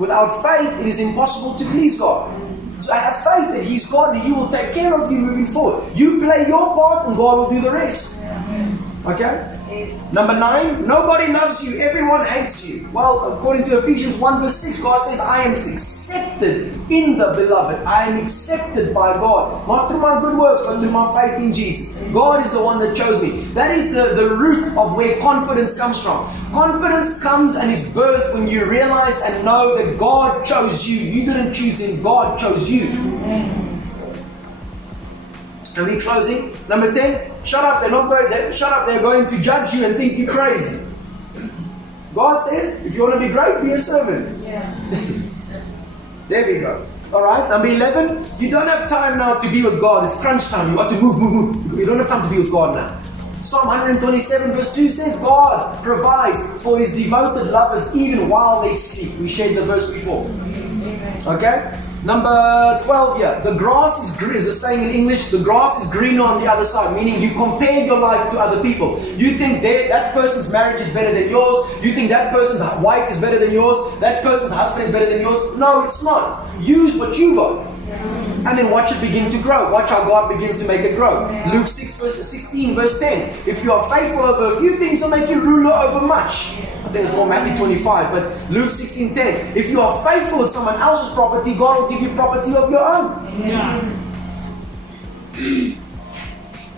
Without faith, it is impossible to please God. So have faith that He's God and He will take care of you moving forward. You play your part and God will do the rest. Okay? Number 9, nobody loves you, everyone hates you. Well, according to Ephesians 1 verse 6, God says, I am accepted in the beloved. I am accepted by God. Not through my good works, but through my faith in Jesus. God is the one that chose me. That is the root of where confidence comes from. Confidence comes and is birthed when you realize and know that God chose you. You didn't choose Him, God chose you. And we're closing. Number 10, shut up. They're going to judge you and think you're crazy. God says, if you want to be great, be a servant. Yeah. There we go. Alright, number 11, you don't have time now to be with God. It's crunch time. You got to move. You don't have time to be with God now. Psalm 127 verse 2 says, God provides for His devoted lovers even while they sleep. We shared the verse before. Okay? Number 12 here. The grass is green, is the saying in English, the grass is greener on the other side. Meaning you compare your life to other people. You think that person's marriage is better than yours. You think that person's wife is better than yours. That person's husband is better than yours. No, it's not. Use what you got. And then watch it begin to grow. Watch how God begins to make it grow. Luke 16 verse 10. If you are faithful over a few things, He'll make you ruler over much. I think it's more Matthew 25, but Luke 16:10. If you are faithful with someone else's property, God will give you property of your own.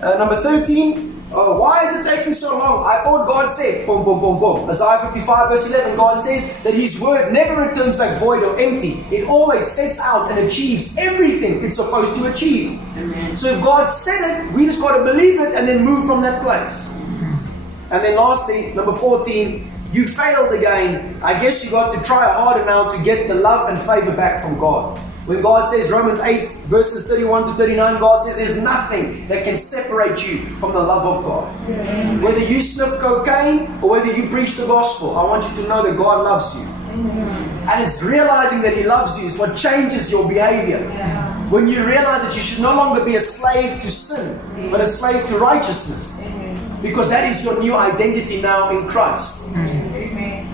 Number 13. Why is it taking so long? I thought God said, boom, boom, boom, boom. Isaiah 55 verse 11, God says that His word never returns back void or empty. It always sets out and achieves everything it's supposed to achieve. Amen. So if God said it, we just got to believe it and then move from that place. And then lastly, number 14, you failed again. I guess you got to try harder now to get the love and favor back from God. When God says, Romans 8 verses 31 to 39, God says there's nothing that can separate you from the love of God. Amen. Whether you sniff cocaine or whether you preach the gospel, I want you to know that God loves you. Amen. And it's realizing that He loves you is what changes your behavior. Yeah. When you realize that you should no longer be a slave to sin, but a slave to righteousness. Amen. Because that is your new identity now in Christ. Amen.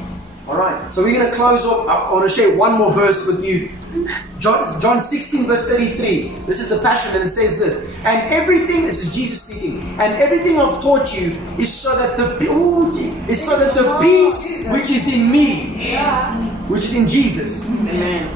Alright, so we're going to close off. I want to share one more verse with you. John 16 verse 33. This is the Passion, and it says this. And everything, this is Jesus speaking, and everything I've taught you is so that the peace which is in me, which is in Jesus,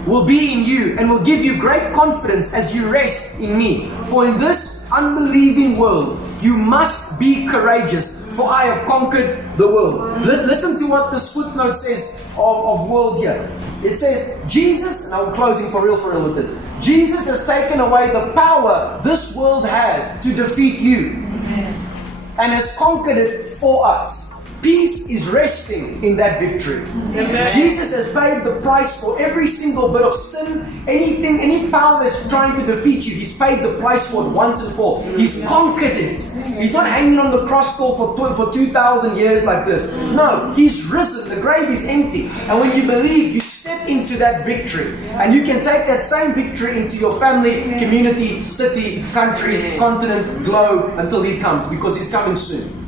will be in you and will give you great confidence as you rest in me. For in this unbelieving world you must be courageous, for I have conquered the world. Listen to what this footnote says of world here. It says, Jesus, and I'm closing for real with this. Jesus has taken away the power this world has to defeat you. Amen. And has conquered it for us. Peace is resting in that victory. Amen. Jesus has paid the price for every single bit of sin, anything, any power that's trying to defeat you. He's paid the price for it once and for all. He's conquered it. He's not hanging on the cross still for 2,000 years like this. No, He's risen. The grave is empty. And when you believe, you step into that victory. And you can take that same victory into your family, community, city, country, continent, globe, until He comes, because He's coming soon.